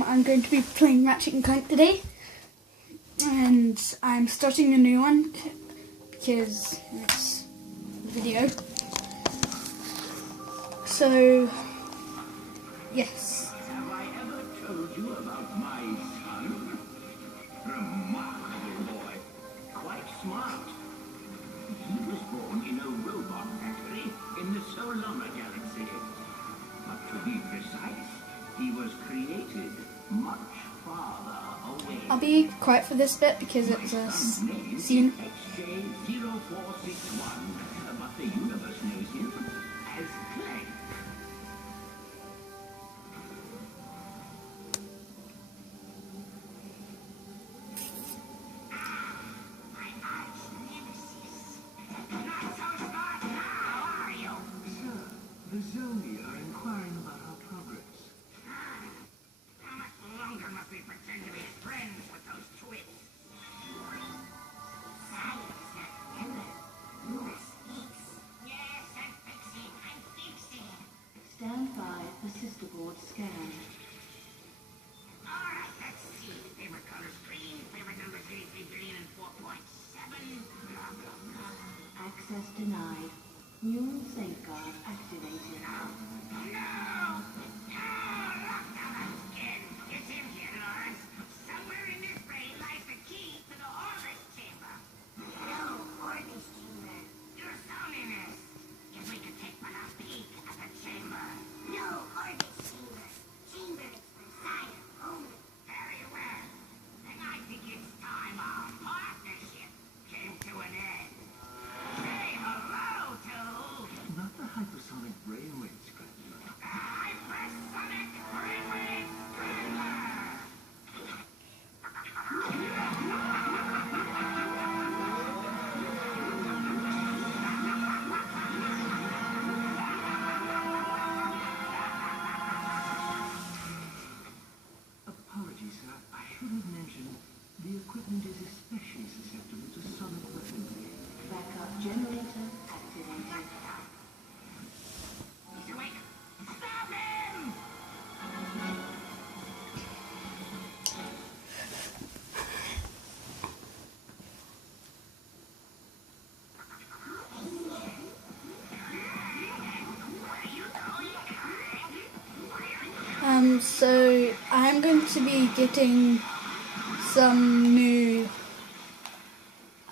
I'm going to be playing Ratchet and Clank today, and I'm starting a new one because it's video. So, yes. Have I ever told you about my son? Remarkable boy. Quite smart. He was born in a robot factory in the Solar Galaxy. But to be precise, he was created much farther away. I'll be quiet for this bit because it's a scene. XJ0461, but the universe knows him as Clank. The Zoni are inquiring about our progress. How much longer must we pretend to be friends with those twits? Yes, I'm fixing. Stand by for sister board scan. Alright, let's see. Favorite color screen, favorite numbers 83 billion and 4.7. Blah, blah, blah. Access denied. Neural safeguard activated. No! No! Lock down that skin! It's in here, Lawrence. Somewhere in this brain lies the key to the orbit chamber. No orbit chamber. You're phoniness. If we could take one last peek at the chamber. No orbit chamber. Chamber is for science only. Very well. Then I think it's time our partnership came to an end. Say hello to Not the hypersonic brainwave scrambler. Hypersonic Brainwave Scrambler! Apologies, sir. I should have mentioned the equipment is especially susceptible to sonic weaponry. Backup generator activated. He's awake! Stop him! So I'm going to be getting some new.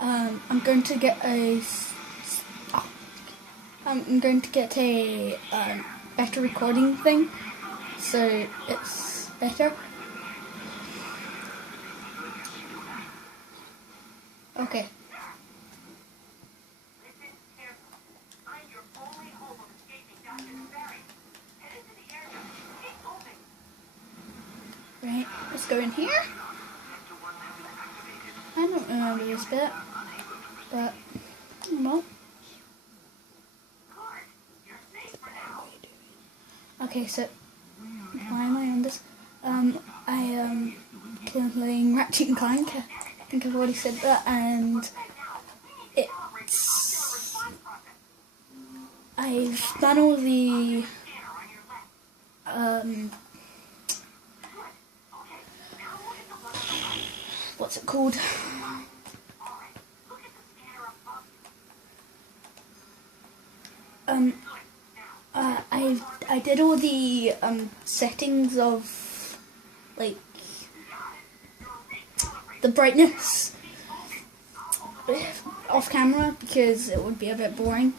I'm going to get a. I'm going to get a better recording thing, so it's better. Okay. Listen carefully. Find your only hope of escaping Dr. Barry. Head into the area. Keep moving. Right, let's go in here. I don't remember this bit, but well. Okay, so why am I on this? I am playing Ratchet and Clank. I think I've already said that, and it's I've done all the what's it called? I did all the settings of like the brightness off camera because it would be a bit boring.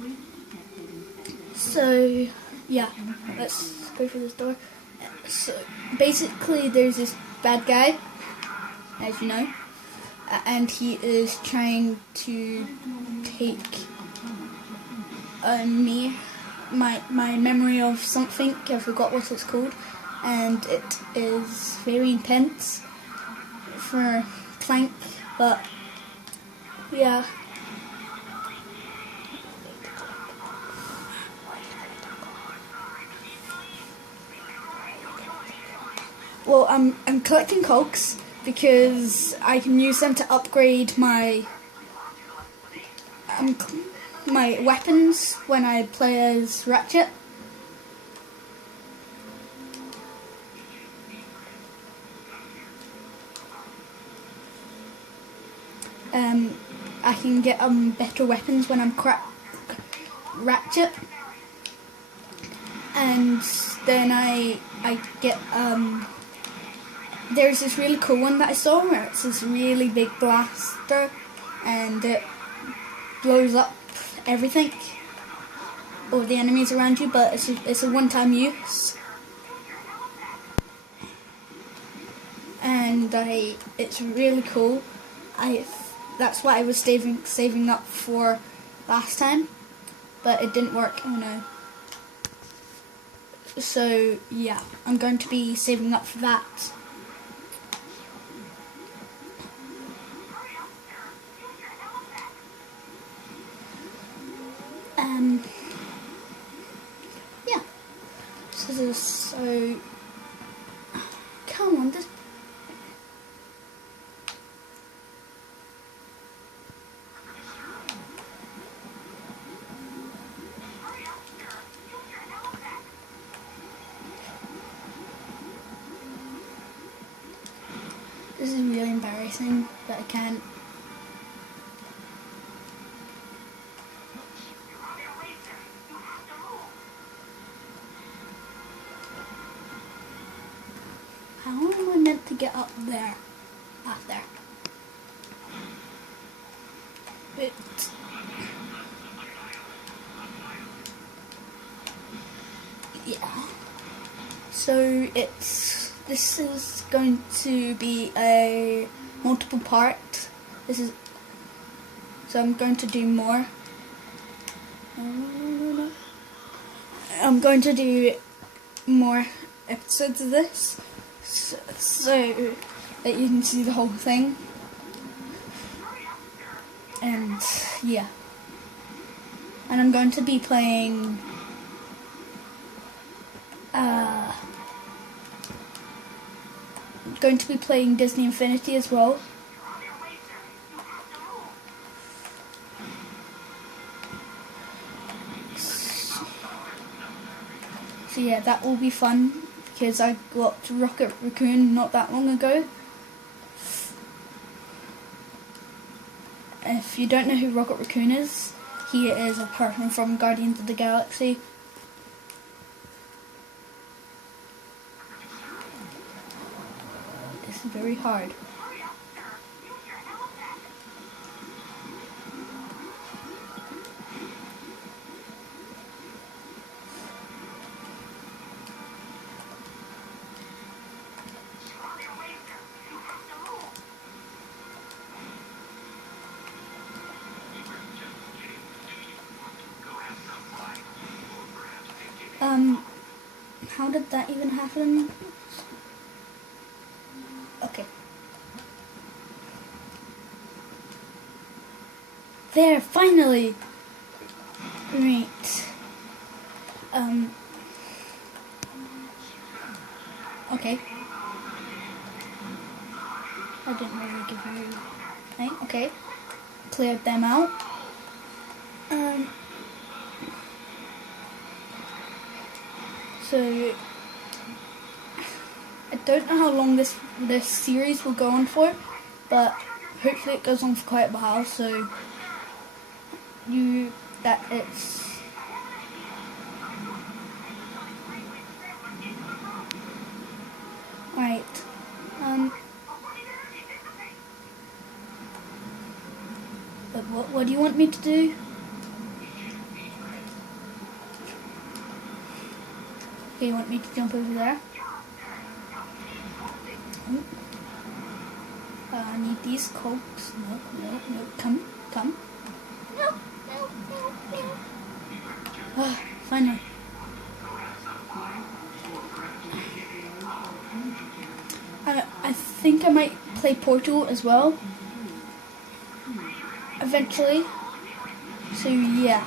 So yeah, let's go through this door. So basically, there's this bad guy, as you know, and he is trying to take my memory of something. I forgot what it's called, and it is very intense for Clank, but yeah. Well, I'm collecting cogs because I can use them to upgrade my my weapons when I play as Ratchet. I can get better weapons when I'm Ratchet, and then I get there's this really cool one that I saw where it's this really big blaster and it blows up everything or the enemies around you, but it's a one-time use, and it's really cool. That's what I was saving up for last time, but it didn't work. Oh no. So yeah, I'm going to be saving up for that. Yeah. So come on, this. This is really embarrassing, but I can't. How am I meant to get up there? Up there. Yeah. So this is going to be a multiple part. So I'm going to do more. I'm going to do more episodes of this, so that you can see the whole thing. And yeah. And I'm going to be playing Disney Infinity as well. So yeah, that will be fun because I got Rocket Raccoon not that long ago. If you don't know who Rocket Raccoon is, he is a person from Guardians of the Galaxy. This is very hard. How did that even happen? Okay. There, finally! Right. Okay. I didn't really give you... Okay. Cleared them out. So I don't know how long this series will go on for, but hopefully it goes on for quite a while. So it's right. But what do you want me to do? Okay, you want me to jump over there? I need these cogs. No. Come. No. Finally. I think I might play Portal as well. Eventually. So yeah.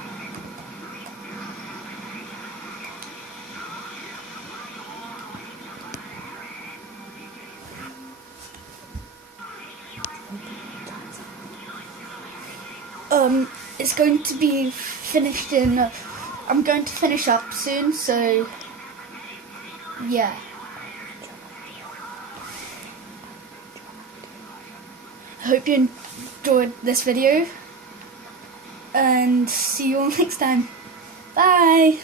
It's going to be finished in... I'm going to finish up soon, so... Yeah. I hope you enjoyed this video, and see you all next time. Bye!